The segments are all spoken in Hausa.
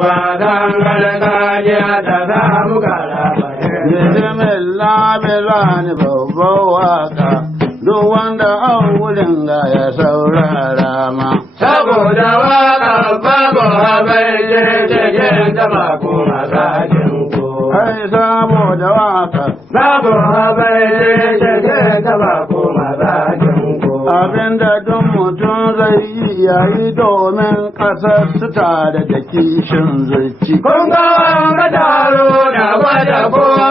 wasan gargajiya ta samu karaba. Bismillah bilani babban waka duk wanda an wurin ga ya saurara ma. Saboda waka babu habai cikin taba kuma sakin ko. Ai saboda waka babu habai cikin taba kuma sakin ko. abinda duk mutum zai yi yayi domin ƙasar su tare da kishin zuci. Kun ga wanga taro na gwada kowa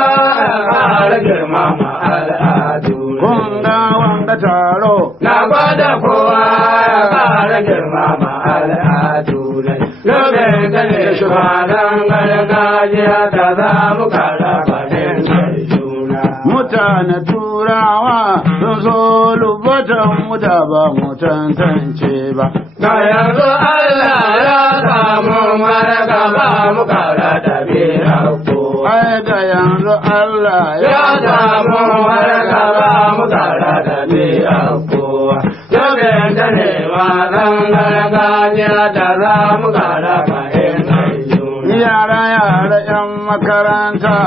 a girmama al'adu. Kun ga wanga taro na gwada kowa a girmama al'adu. Lokacin da ne shugaban gargajiya ta zamu kara fahimtar juna. mutane turawa sun so lubatan mu da ba mu tantance ba. Ga yanzu Allah ya samu maraka ba mu kara da biyar kowa. Ai ga yanzu Allah Ya samu maraka ba mu kara da biyar kowa. Lokacin da ne wasan gargajiya ta zamu kara fahimtar juna. yara yan makaranta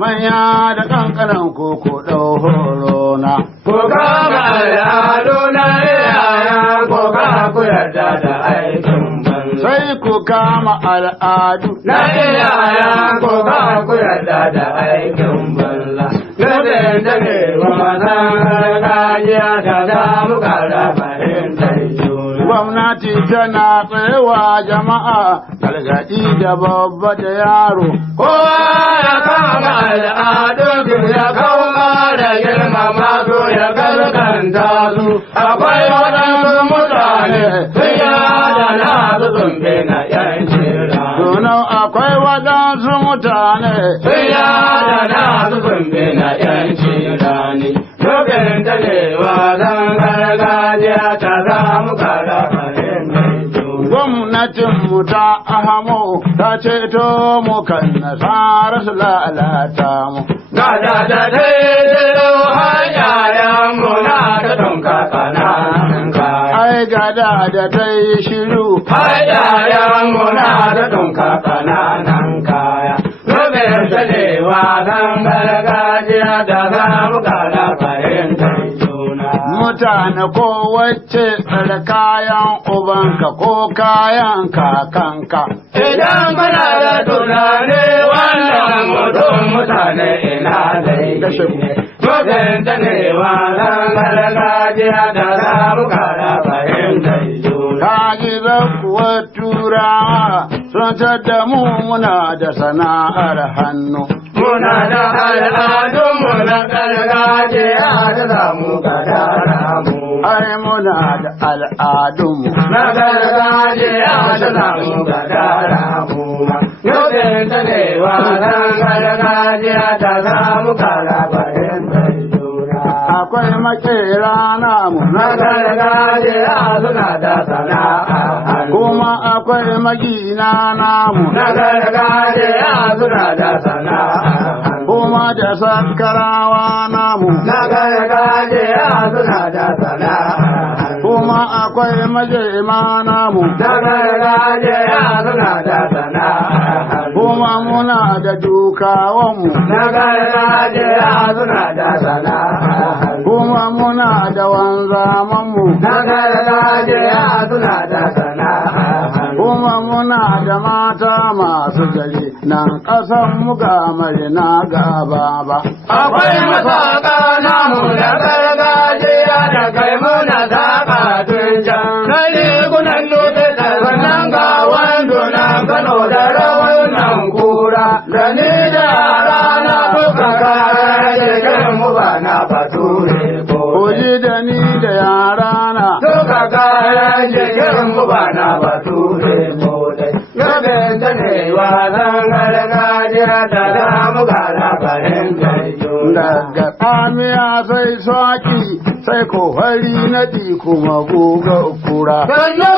manya da kankanan koko ɗau horo na. Ko kama al'adu na yaya ko ka ku yarda da aikin banza. Sai ku kama al'adu Na yaya ko ka ku yarda da aikin banza. Gadon da ne wasan gargajiya ta damu kara fahimtar juna. gwamnati tana tsayawa jama'a gargaɗi da babba da yaro. Kowa ya kama al'adu ya kauma da girmama su ya garganta su. Akwai waɗansu mutane sun yada na su zumbi na yanci rani. Donon akwai waɗansu mutane Sun yada na su zumbi na yanci rani. Lokacin da ne wasan gargajiya ta zamu kara fahimtar juna. gwamnatin mu ta ahamo ta ceto mu kan nasara su lalata mu. Gada da daidai hanyayen muna ta donka kananan kaya. Ai gada da ta yi shiru Hanyayen muna ta donka kananan kaya. Lokacin da ne wasan gargajiya da zamu kara fahimtar juna. mutane ko wacce tsare kayan ubanka ko kayan kakanka. Idan kana da tunani wannan mutum mutane ina zai ne. Lokacin da ne wasan gargajiya da zamu kara fahimtar juna. Ka ji kuwa turawa sun tadda mu muna da sana'ar hannu. Muna da al'adunmu na gargajiya da zamu gadara mu. Ai muna da al'adunmu Na gargajiya da zamu gadara mu. Lokacin da ne wasan gargajiya da zamu kara fahimtar juna. akwai makera namu Na gargajiya suna da sana'a hannu. kuma akwai magina namu Na gargajiya suna da sana'a hannu. kuma da sakkarawa namu Na gargajiya suna da sana'a hannu. kuma akwai majema namu Na gargajiya suna da sana'a hannu. kuma muna da dukawanmu Na gargajiya suna da sana'a hannu. kuma muna da wanzamanmu Na gargajiya suna da sana'a hannu. kuma muna da mata masu gari nan ƙasan mu ga marina gaba ba. Akwai masaka namu na gargajiya da kai muna saka tun can. Na rigunan dutse da sannan ga wando na Kano da rawar nan kura. Da ni da rana duka kayan jikin mu ba na bature ko. Kuji da ni da yarana Duka kayan jikin mu ba na bature ko dai. Gaben ta ne wasan gargajiya da za mu gara fahimtar juna. daga tsamiya sai saki sai kohari na kuma guga kura. Sannu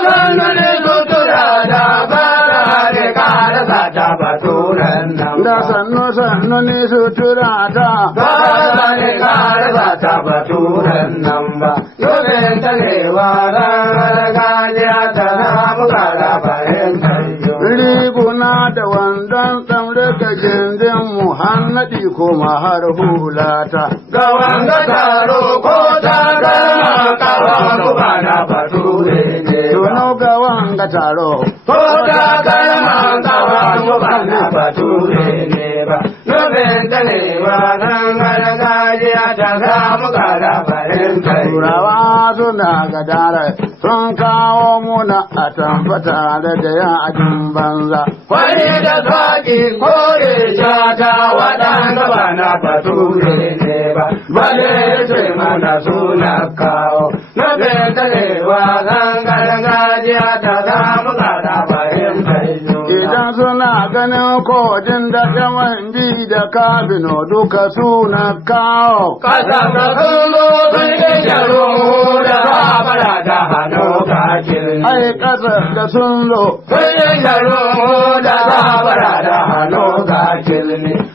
ne sutura da fara da kara sata baturen nan. Da sannu ni sutura ta Fara da kara sata baturen nan ba. Yobin ta ne wasan gargajiya ta na mu gara fahimtar juna. riguna na da wandon ɗamre ga gindin mu hannaɗi kuma har hulata. Ga wanga taro ko ta gama kawan ba na bature ne ba. Tono ga wanga taro. Ko ta gama kawan ba na bature ne ba. Nobin ta ne ba nan gargajiya ta samu gara farin kai. Turawa suna gadara sun kawo muna a tamfata da yajin banza. Wani da saki kore shata waɗanda ba na bature ne ba. Bale ce mana suna kawo. Nobin ta ne ba nan gargajiya ta samu gara farin kai. Idan suna ganin kodin da yawan ji da kabino duka suna kawo. Kasa da sun zo sun yi sharo da babara da hannu kakin. Ai kasa da sun zo. Sun yi sharo da babara da hannu kakin.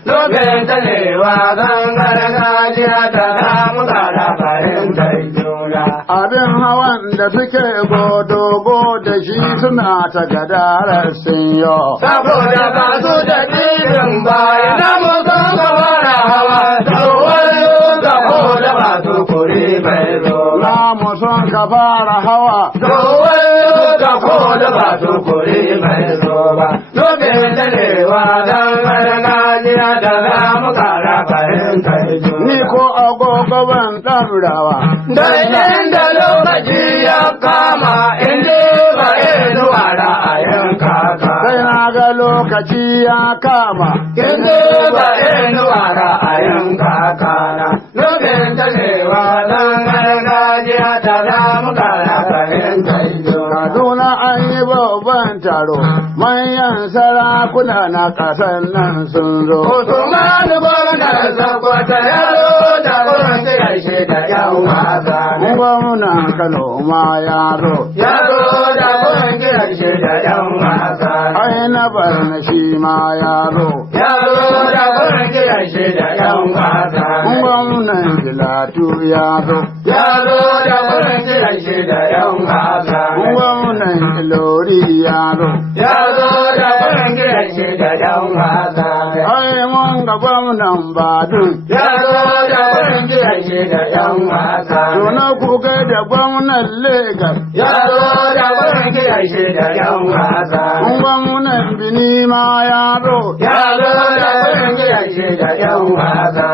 Lokacin ta ne wa zan gargajiya ta samu gara fahimtar juna. Abin hawan da suke godogo da shi suna ta gadarar sun yo. Saboda ba su da ɗirin baya na mutum gabara hawa, tsawon da ko da ba su kuri bai zo ba. Na musun ka fara hawa. Tsawon da ko da ba su kuri bai zo ba. Lokacin da ne wa zan gargajiya da za mu kara fahimtar juna. Ni ko agogo ban ɗamrawa. Daidai da lokaci ya kama inda ba zuwa ra'ayin kaka. Sai na ga lokaci ya kama. Inda ba zuwa ra'ayin kaka na. Lokacin ta ne wa zan gargajiya ta zamu kara fahimtar juna. Kaduna an yi babban taro, manyan sarakuna na ƙasar nan sun zo. Usmanu gwamnan Sokoto ya zo da gurin yarshe da yan wasa. Gwamnan Kano ma ya zo. Ya zo da gurin yarshe da yan wasa. Ai na Barna shi ma ya zo. Ya zo da gurin yarshe da yan wasa. Gwamnan Filatu ya zo. Ya zo da gurin yarshe da yan wasa. Gwamnan Ilori ya zo. Ya zo da gurin yarshe da yan wasa. Ai mun ga gwamnan Badun. Ya zo da gurin yarshe da yan wasa. Tuna ku ga da gwamnan Legas. Ya zo da gurin yarshe da yan wasa. Gwamnan Bini ma ya zo. Ya zo da gurin yarshe da yan wasa.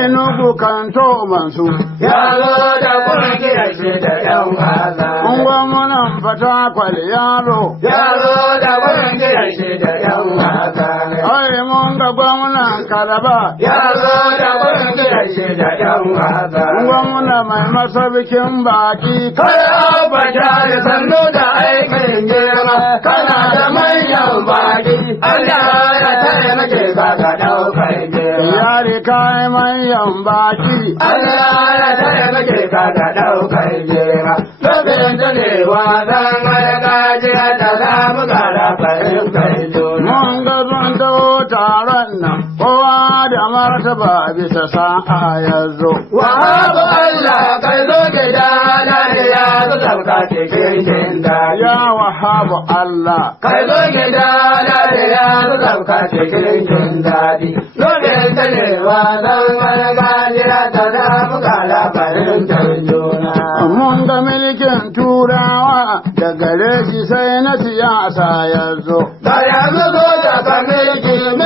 Enugu Kanto Mansu. Ya zo da gurin yarshe da yan wasa. Gwamnan Fatakwal ya zo. Ya zo da gurin yarshe da yan wasa. Ai mun ga gwamnan Kalaba. Ya zo da gurin yarshe da yan wasa. Gwamna mai masaukin baki. Kada bata da sannu da aikin girma, kana da manyan baki, Allah ya tare nake ka ɗaukar girma. Yari kai manyan baki. Allah ya tare nake ka ɗaukar girma. Lokacin da ne wasan gargajiya ta samu gara fahimtar juna. Mun ga sun taho taron nan, kowa da martaba bisa sa'a ya zo. Wahabu Allah kai zo gida na da ya zo sauka cikin jin daɗi. Ya wahabu Allah. Kai zo gida na da ya zo sauka cikin jin daɗi. Lokacin da ne wasan gargajiya ta samu gara fahimtar juna. Mun ga milkin turawa da gare shi sai na siyasa ya zo. Da yanzu zo daga mulkin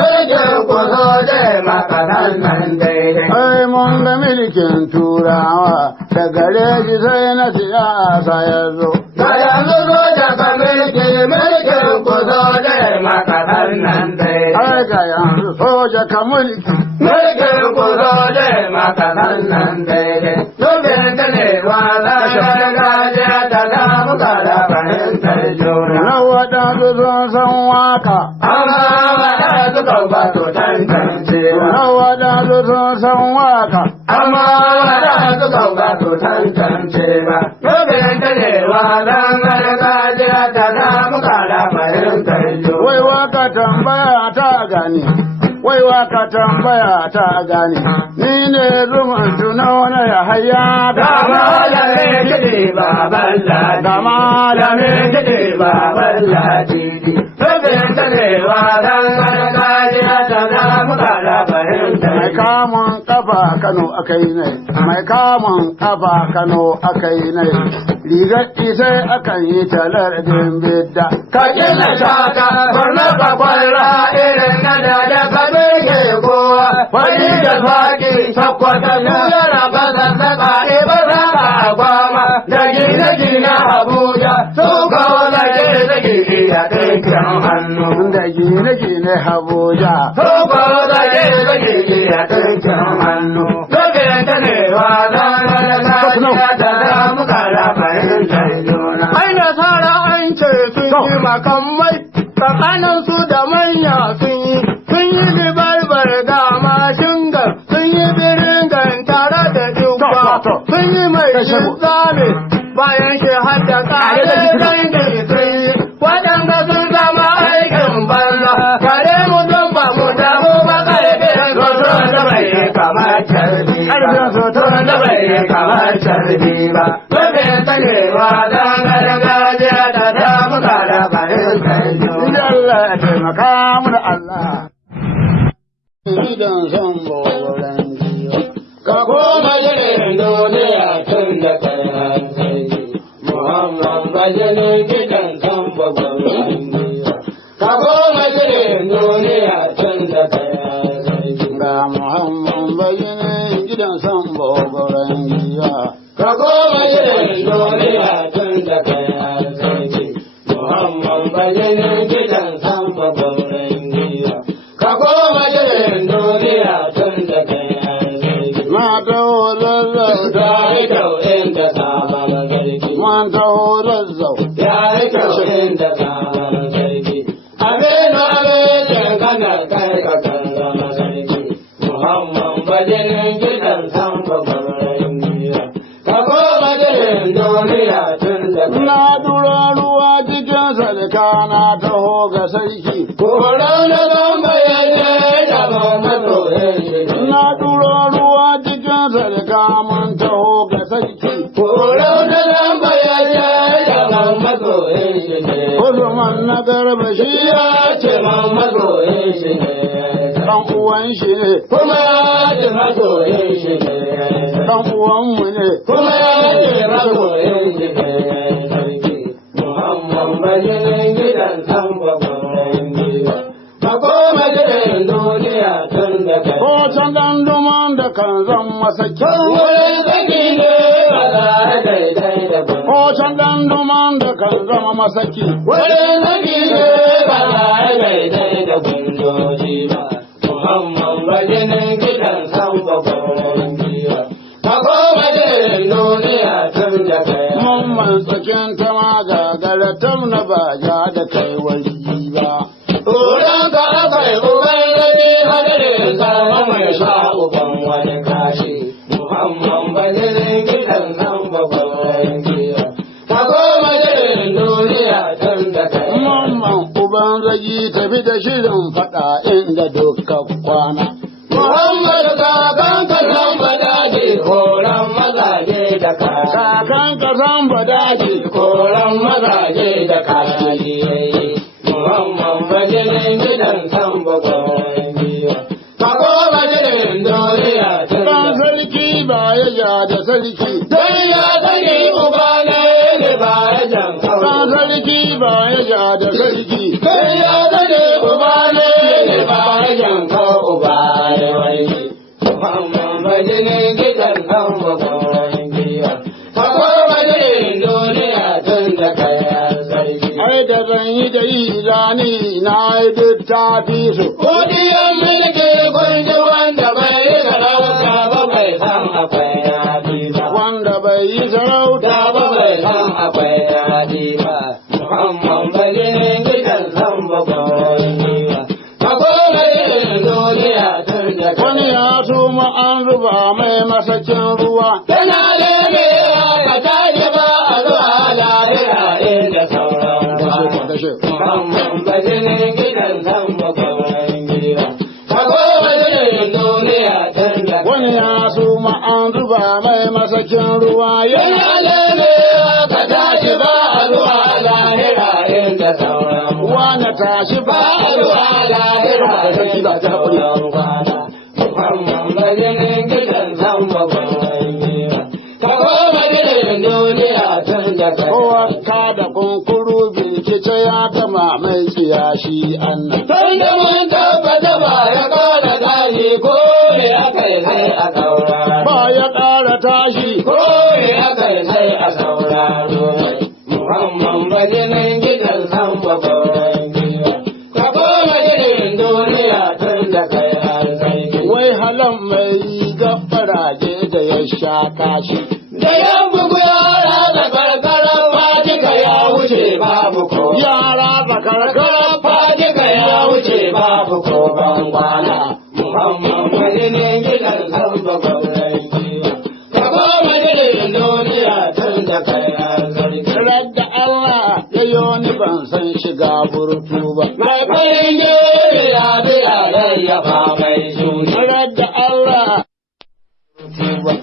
ku zo dai makanan nan daidai. Ai mun ga milkin turawa da gare shi sai na siyasa ya zo. Da yanzu zo daga mulkin ku zo dai makanan nan daidai. Ai ga yanzu soja ka mulki. Mulkin ku zo dai makanan nan daidai. Lokacin da ne wasa gargajiya ta samu gara fahimtar juna. Na waɗansu sun san waka. Amma waɗansu kan ba su tantancewa. Na waɗansu sun san waka. Amma waɗansu kan ba su tantancewa. Lokacin da ne wasan gargajiya ta samu gara fahimtar juna. Wai waka tambaya ta gani. Wai waka tambaya ta gani. Ni ne zuman tuno na ya haya. Da malamin kiɗi baban ladi. Da malamin kiɗi baban ladi. Rubin tarewa dan gargajiya ta damu kada fahimta. Mai kamun kafa Kano akai ne, mai kamun kafa Kano akai ne, rigar isai akan yi talar dimbidda. Ka kila shata, kurna kwakwalra irin na da ka bege kowa, wani da faki, sakwata yuyara ba zazzaka, ibar raka a gwama, da gine-gine Abuja, su kawo zage-zage iya ɗinkin hannu. Da gine-gine Abuja. Su kawo zage-zage iya ɗinkin hannu. Rubin tarewa dan gargajiya ta damu kada fahimtar juna. Ai nasara an ce sun yi makamai tsakanin su da manya sun yi libarbar ga mashinga sun yi biringan tare da dubba sun yi mai zame bayan shi har da kare dangi sun yi waɗanda sun zama aikin banza kare mu don ba mu damu ba karfe soto da bai kamar carbi soto da bai kamar carbi ba rubin tarewa dan gargajiya ta damu kada fahimtar juna. Allah ya taimaka mu da Allah. Idan son boran jiyo. Ka koma jirin duniya tun da kai hankali, Muhammad bajinin gidan son boran jiyo. Ka koma jirin duniya tun da kai hankali. Ga Muhammad bajinin gidan son boran jiyo. Ka koma jirin duniya tun da kai hankali, Muhammad bajinin gidan son boran jiyo. Ka koma jirin duniya tun da kai hankali. Ma taho lazzau. Ya yi kyau inda sabon garki. Man taho lazzau. Ya yi kyau inda sabon garki. Aminu abincin kanar kai ka kan zama sarki. Muhammad bajinin gidan san babban giya. Ka koma jirin duniya tun da kai. Na dura ruwa cikin sadaka na taho ga sarki. Koron da zan bayyana da ban masoyin shi. Na dura ruwa cikin sadaka mun taho ga sarki. Koron da zan bayyana da ban masoyin shi ne. Usman na garba shi Ya ce man masoyin shi ne. dan uwan shi ne. Kuma ya ce masoyin shi ne. Dan uwanmu ne. Kuma ya ce masoyin shi ne. Sarki Muhammad bajinin gidan san babban giwa. Ka koma jirin duniya tun da kai. Ko can dan duman da kan zan masaki. Wurin saki ne ba za a daidai da ba. Ko can dan duman da kan zama masaki. Wurin saki ne ba za a daidai da gundoji ba. Muhammad bajinin gidan san babban giwa. Ka koma jirin duniya tun da kai. Mamman tsakin ta ma gagara tam na ba ja da kai wari ba. Tsoron ka aka yi uban gani hadarin sama mai sa uban wani kashi. Muhammad bajinin gidan san babban giwa. Ka koma jirin duniya tun da kai. Mamman uban zagi tafi da shirin faɗa inda duka kwana. Muhammad kakan ka san badaji koran mazaje da kashi. Kakan ka san badaji. Koran mazaje da kashi. Muhammad bajinin gidan san babban giwa. Ka koma jirin duniya tun da Dan kai. sarki ba ya ja da sarki. Sai ya sani uba ne ba ya jan kawo. Dan sarki ba ya ja da sarki. Sai ya sani uba ne ba ya jan kawo uba ya wani. Muhammad bajinin gidan san babban giwa. Ka koma jirin duniya tun da kai sarki. Ai da zan yi da yi zani na yi duk ta fi su. Godiyan mulki kun ji wanda bai yi sarauta ba bai san akwai yaji ba. Wanda bai yi sarauta Da ba bai san akwai yaji ba. Muhammad bajinin gidan san babban giwa. Ka koma jirin duniya tun da kai. wani ya suma an zuba mai masakin ruwa. Tana lemewa ka tashi ba a zuwa lahira inda sauran ba. Muhammad bajinin gidan san babban giwa. Ka koma jirin duniya tun da kai. Wani ya suma an zuba mai masakin ruwa. Yana lemewa ka tashi ba a zuwa lahira inda sauran ba. na tashi ba a zuwa lahira sai da sauran kwana. Muhammad bajinin gidan san babban giwa. Ka koma gidan duniya tun da kai. kowa ka da kunkuru bincike ya gama mai tsiyashi annan. Tun da mun tabbata ba ya kara tashi ko me aka yi sai a sauraro. Ba ya ƙara tashi Ko me aka yi sai a sauraro. Muhammad bajinin gidan san babban giwa. Ka koma gidan duniya tun da kai har sai. wai halan mai gabbaraje da ya sha kashi. Da yan bugu yara da karkarar fajika ya wuce babu ko. Yara da karkarar Fajika ya wuce babu ko ban kwana. Muhammad bajinin gidan san babban giwa. Ka koma gidan duniya tun da kai har sai. da Allah ya yoni ban san shiga burtu ba. Mai farin gere ya biya rayyafa mai shuni. da Allah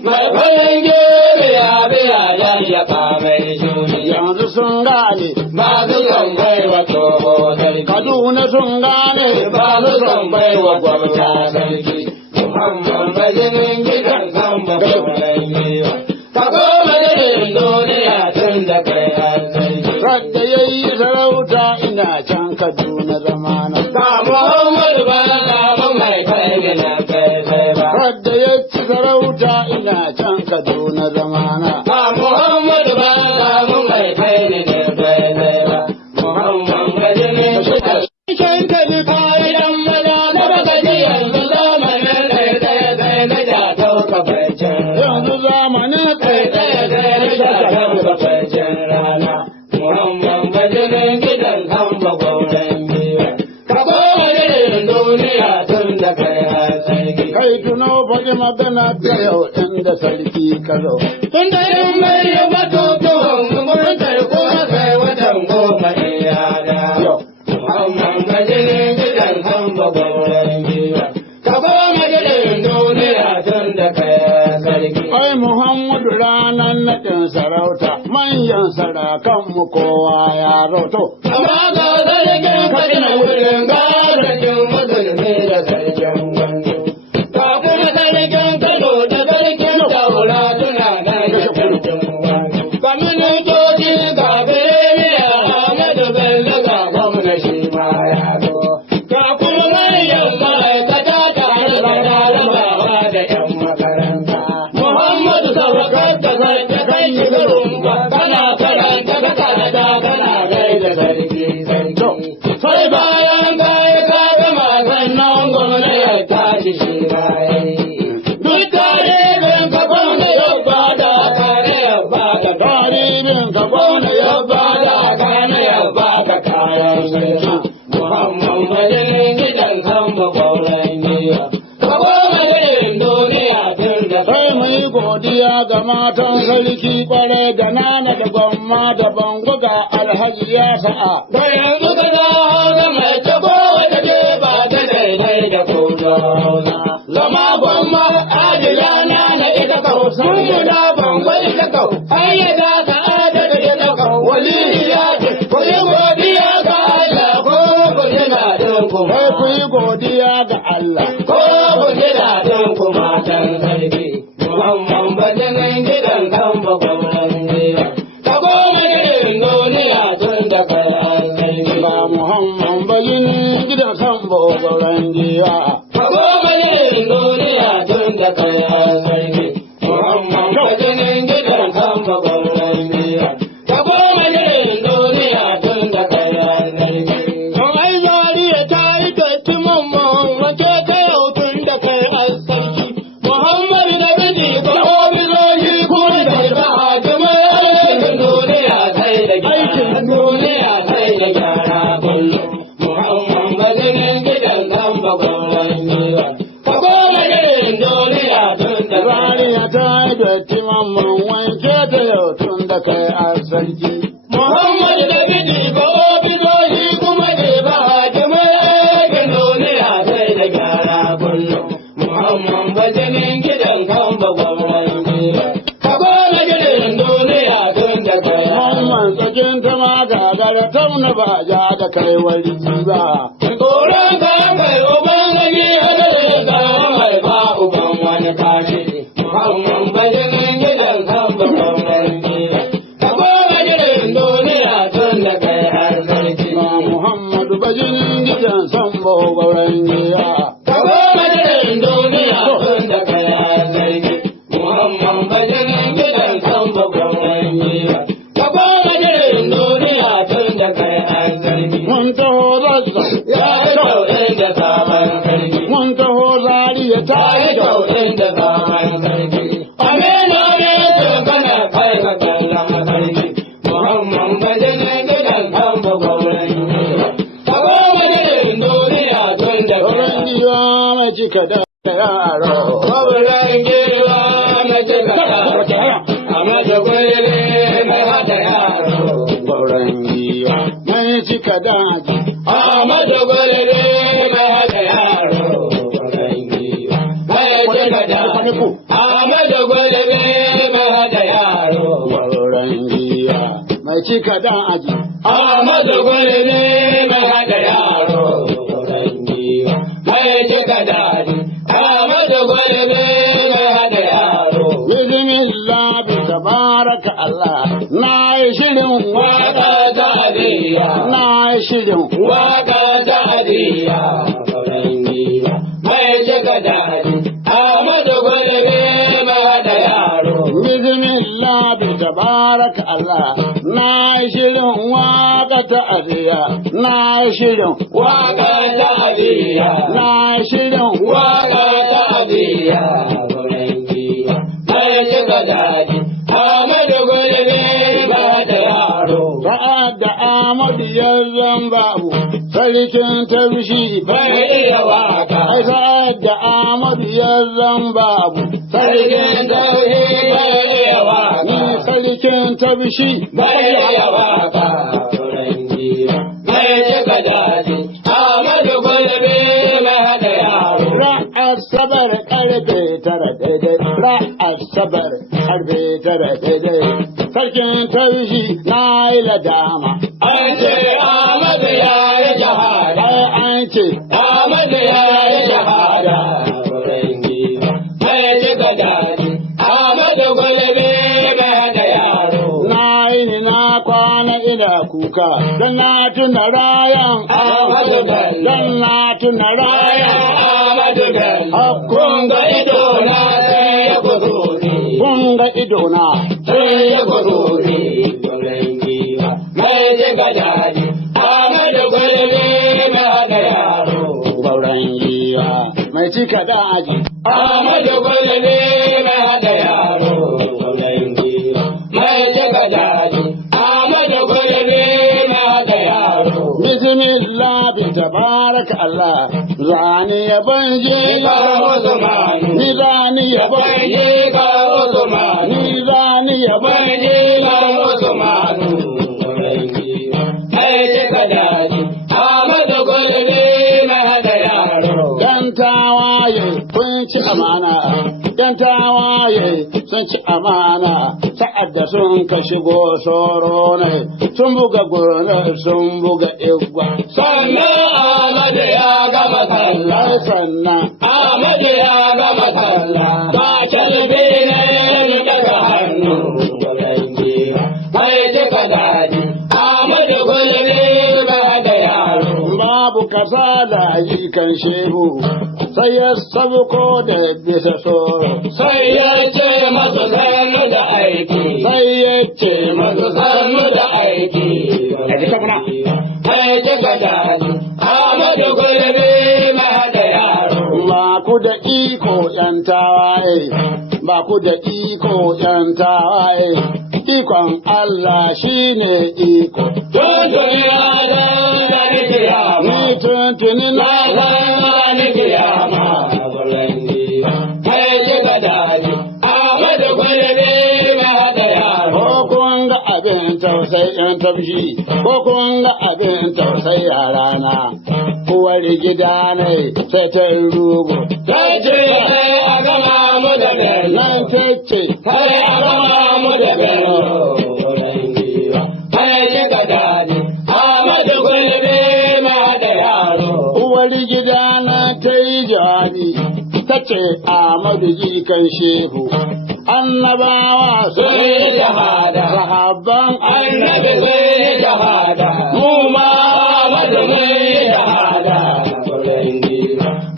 Mai farin gere ya biya rayyafa mai shuni. yanzu sun gane Ba su son bai wa toho sarki. Kaduna sun gane Ba su son bai wa gwamta sarki. Muhammad bajinin gidan san babban giwa. Ka koma gidan duniya tun da kai har sarki. radda ya yi sarauta ina can Kaduna zamana. Ba Muhammadu ba na ba mai kai gina kai sai ba. Radda ya ci sarauta ina can Kaduna zamana. Ba Muhammadu ba na ba mai kai gina kai sai ba. Muhammad bajinin gidan. Shankali fa'idan maza na bagaji yanzu zamanin ɗaya na jatau kafancin rana. Yanzu zamanin Ɗaya na jatau kafancin rana. Muhammad bajinin gidan kan bagwauren giwa. Ka koma gidan duniya tun da kai har sarki. kai tuno faɗi magana ta yau inda sarki ka zo. Tun da yin mai yi batutuwan gumurtar kuma sai watan goma iya dawo. Muhammad bajinin gidan kan bagwauren giwa. Ka koma gidan duniya tun da kai har sarki. Ai Muhammadu ranar naɗin sarauta manyan sarakanmu kowa ya roto. Amma ga sarkin Katsina wurin garakin musulmi da sarkin Gwanzo. Ga kuma sarkin Kano da sarkin Daura suna nan da sarkin Gwanzo. Ga ministoci ga Firimiya Ahmadu Bello ga gwamna shi ma ya zo. Ga kuma manyan ma'aikata tare da rabawa da 'yan makaranta. Muhammadu Sabakar da sarki kai shi garin kana karanta ka kanada kana gaida sarki sarki. Sai bayan kayi ka gama sannan gwamna ya tashi shi bayan. Duk tarihin ka gwamna ya bada kane ya bada tarihin ka gwamna ya bada kane ya bada kayan sarki. Muhammad bajinin gidan kan bagwauren giwa. Ka koma gidan duniya tun da Sai mu yi godiya ga matan sarki kwarai da nana da gwamma da bango ga alhaji ya sa'a. da yanzu ka dawo ga mai ta kowace ce ba ta daidai da kudo. Zama gwamma adila na ita kau sun yi da bango ita kau. Ayyada ka adada ita kau waliya ce ku yi godiya ga Allah ko ku ji daɗin ku. Sai ku yi godiya ga Allah. Ko ku ji daɗin ku matan sarki. Muhammad bajinin gidan kan bagwauren giwa. Ka koma gidan duniya tun da kai har sarki. Ba Muhammad bayin gidan kan bogoran giwa. Ka koma gidan duniya tun da kai har sarki. Muhammad bajinin gidan kan bagwauren giwa. Ka koma gidan duniya tun da kai har sarki. Kamar yariya ta yi datti mamman wace ta yau tun da kai har sarki. Muhammad da bidi ko bizoyi kuma da ba hakimai aikin duniya sai da gyara. Duniya sai da gyara kullum. Muhammad bajinin gidan kan bagwauren giwa. Ka koma gidan duniya tun da Rariya ta yi dotti mamman wanke ta yau tun da kai a sarki. Muhammad da bidi ko bizoyi kuma da ba hakimai aikin duniya sai da gyara kullum. Muhammad bajinin gidan kan bagwauren giwa. Ka koma gidan duniya tun da kai Mamman tsakin ta ma gagara tauna ba ja da da kai warji ba. Tsoron kai kai uban gani a gare ka mai ba uban wani kashi. Muhammad bajinin gidan kan babban ne. Ka goma gidan duniya tun da kai har sarki. Muhammadu bajinin gidan san babban ne. Ka goma gidan duniya tun da kai har sarki. Muhammad bajinin gidan kan babban ne. Ka goma gidan duniya tun da kai har sarki. Mun taho rasa Ya yi kyautin da sabon sarki. mun taho zariya ta Ta yi yi kyau. kyautin da sabon sarki. Amina ne ce kana kai ka kallon sarki. Muhammad bajinin gidan kan babban ne. Ka goma gidan duniya tun da kai. Sauran giwa mai cika da yaro. Kwauran giwa na cika a mata gwere mai hada yaro. Sauran giwa mai cika daji. A mata gwere mai hada yaro. Kwauran giwa mai cika daji. A mata gwere mai hada yaro. Sauran giwa mai cika daji. A mata gwere mai hada yaro. Kwauran giwa mai cika daji. A mata gwere mai hada yaro. Bismillah bi tabaraka Allah. Na yi shirin Waka ta adiya. na yi shirin Waka ta adiya. Mai cika daji. Ahmadu Gwalebe mai da yaro. Bismillah bi tabaraka Allah. Na yi shirin waka ta adiya. Na yi shirin Waka ta adiya. na yi shirin Waka ta adiya. Mai cika daji. Ahmadu Gwalebe mai da yaro. sa'ad da Ahmadu ya zan babu sarkin taushi Bai iya waka. ai sa'ad da Ahmadu ya zan babu Sarkin tauhi bai iya waka. ni sarkin taushi Bai iya waka. Mai cika daji. Ahmadu Gwalebe mai hada yaro. ra'ar sabar karfe tara daidai ra'ar sabar karfe tara daidai sarkin taushi na yi ladama An ce Ahmadu ya yi shahada. ai an ce Ahmadu ya yi shahada. Mai cika daji. Ahmadu Gwalebe mai hada yaro. na yi ni na kwana ina kuka don na tuna rayan Ahmadu Bello. don na tuna rayan Ahmadu Bello. Kun ga ido na sai ya gudu ne. kun ga idona Sai ya gudu ne. Mai cika daji. Ahmadu Gwalebe mai hada yaro. gauran giwa mai cika da aji Ahmadu Gwalebe mai hada yaro. Mai cika daji. Ahmadu Gwalebe mai hada yaro. bismillah bi tabaraka Allah zani ya banje Ka Usmanu. ni zani ya Bai banje je ka Usmanu. ni zani ya Bai banje je ka Usmanu. Mai cika daji. Ahmadu Gwalebe mai hada yaro. yan tawaye kun ci amana yan tawaye sun ci amana sa'ad da sun ka shigo soro ne sun buga gurne sun buga igwa Sannan Ahmadu ya gama sallah. ai sannan Ahmadu ya gama sallah. Ba kalbi ne mu daga hannu. Mai cika daji. Ahmadu Gwalebe mai da yaro. babu kasala yi kan shehu sai ya sabuko da bisa soro Sai ya ce masu sannu da aiki. sai ya ce Masu sannu da aiki. Mai cika daji. Ahmadu Gwalebe mai da yaro. ba ku da iko yan tawaye ba ku da iko yan tawaye ikon Allah shine iko Tuntuni Adamu da ni kiyama. ni tuntuni na Na san ni kiyama. Mai cika daji. Ahmadu Gwalebe mai da yaro. ko kun ga abin tausayi yan tabshi ko kun ga abin tausayi a rana uwar gida ne sai ta yi rugu Ta ce sai a gama mu da Bello. nan ta ce Sai a gama mu da Bello. Mai cika daji. Ahmadu Gwalebe rana ta yi jawabi ta ce Ahmadu jikan shehu. Annabawa sun yi shahada, sahabban annabi sun yi shahada, mu ma Ahmadu mun yi shahada.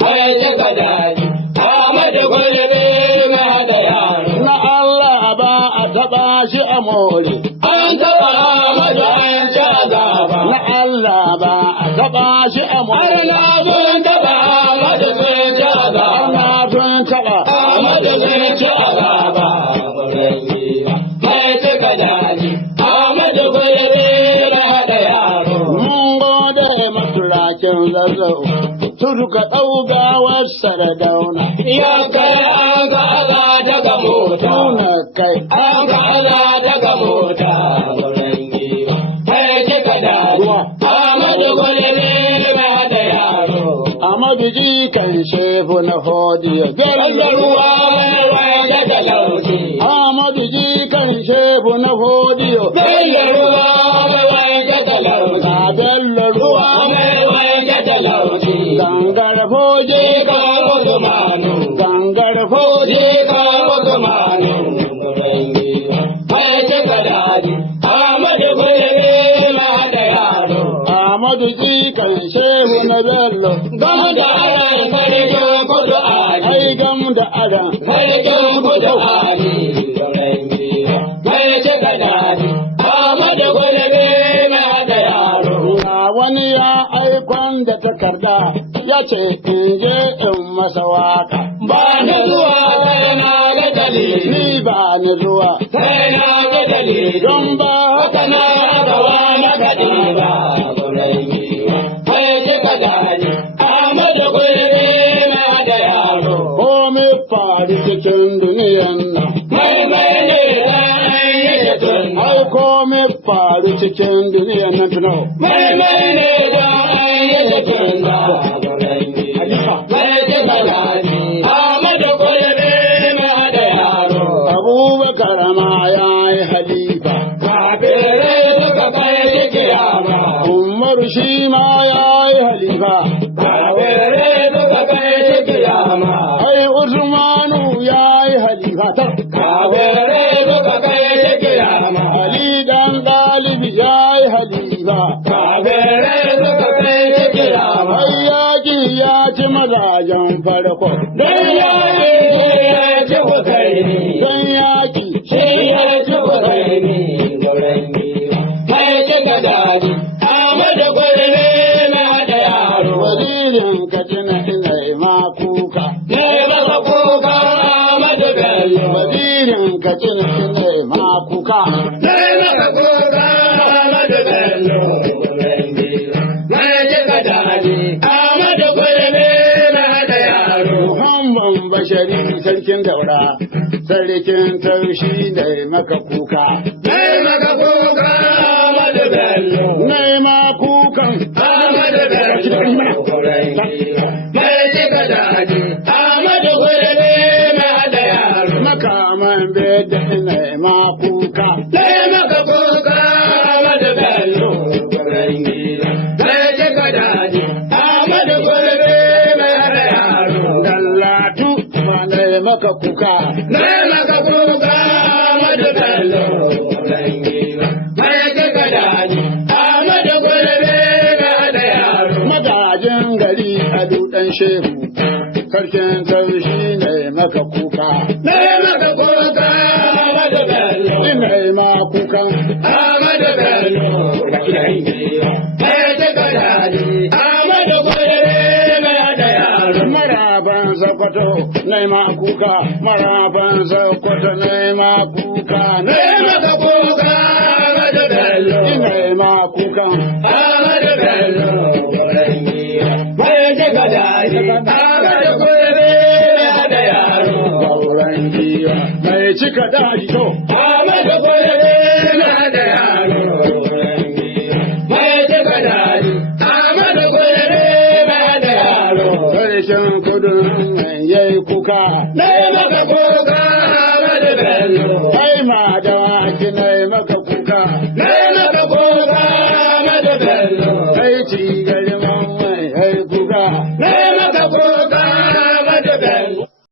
Ai cika daji, Ahmadu gulbi mai hada yaro. Na Allah ba a taɓa shi a more. An taɓa Ahmadu an ci azaba. Na Allah ba a taɓa shi a more. Har na sun taɓa Ahmadu sun ci azaba. Na sun taɓa Ahmadu sun ci azaba. Ai cika daji, Ahmadu gulbi mai hada yaro. mun gode maturakin zazzau. Su duka ɗaugawar Sardauna. Ya kai an ga Allah daga mota. Tuna kai An ga Allah daga mota. Ai cika daji, Ahmadu gulbi mai hada yaro. Ahmadu jikan shehu na hodiyo. Wanda ruwa mai wanda da lauci. Ahmadu jikan shehu na hodiyo. Wanda ruwa mai wanda da lauci. Ga bello Ruwa ruwa mai wanda da lauci. gangar foje. Jika Usmanu. Gangar foje. Jika Usmanu. Ai cika daji, Ahmadu gulbi mai hada yaro. Ahmadu jikan shehu na bello. Gam da aran sarkin kudu ali. Ai gam da aran. Sarkin kudu ali. Mai cika daji, Ahmadu gulbi mai hada yaro. Na wani ya aikon da takarda ya ce in je in masa waka. Ba ni zuwa sai na ga dalili. Ni ba ni zuwa. Sai na ga dalili. Don ba Haka na gawa na gaɗi ba. Mai cika daji, Ahmadu gulbi mai hada yaro. komai faru cikin duniyan nan. Mai ne dan yake tunna. Ai komai faru cikin duniyan nan tuno. Mai ne dan yake tunna. Mai cika daji, Ahmadu gulbi mai hada yaro. Abubakar ma ya yi halifa. Kafirai suka kai kiyama. Umaru shi ma ya yi halifa. Kafirai suka kai kiyama. Ai Usmanu ya yi halifa. Kafirai suka kai kiyama. Ali dan Galibi ya yi halifa. Kafirai suka kai kiyama. Ai yaki ya ci mazajen farko. Dan yaƙi ya ci Husaini. Dan yaki Shi ya ci Husaini. Mai cika daji, Ahmadu gulbi mai hada yaro. wazirin Katsina ina yi ma kuka. Ne masa kukan Ahmadu Bello. Wazirin Katsina ina yi ma kuka. Ne masa kukan Ahmadu Bello. Mai cika daji, Ahmadu gulbi mai hada yaro. Muhammad Bashari sarkin daura. Sarkin taushi da yi maka kuka. Ne masa kukan Ahmadu Bello. Na yi ma kukan. Ahmadu Bello. Mai cika daji, Ahmadu gulbi mai hada yaro. Makaman beda ina yi ma kuka. Ne masa kukan Ahmadu Bello. Mai cika daji, Ahmadu gulbi mai hada yaro. Dallatu ma na yi maka kuka. Ne masa kukan Ahmadu Bello. Mai cika daji, Ahmadu gulbi mai hada yaro. Magajin gari a dudan shehu. Sarkin taushi na yi maka kuka. Ne masa kukan Ahmadu Bello. Ina yi ma kukan. Ahmadu Bello. Mai cika daji, Ahmadu gulbi mai hada yaro. Maraban Sokoto na yi ma kuka. Maraban Sokoto na yi ma kuka. Ne masa kukan Ahmadu Bello. Ina yi ma kukan. Ahmadu Bello. Mai cika daji, Ahmadu gulbi mai hada yaro. Gauran giya mai cika daji to. Ahmadu gulbi mai hada yaro. Mai cika daji, Ahmadu gulbi mai hada yaro. Sarkin kudu ya yi kuka. Ne masa kukan Ahmadu Bello. Ai ma da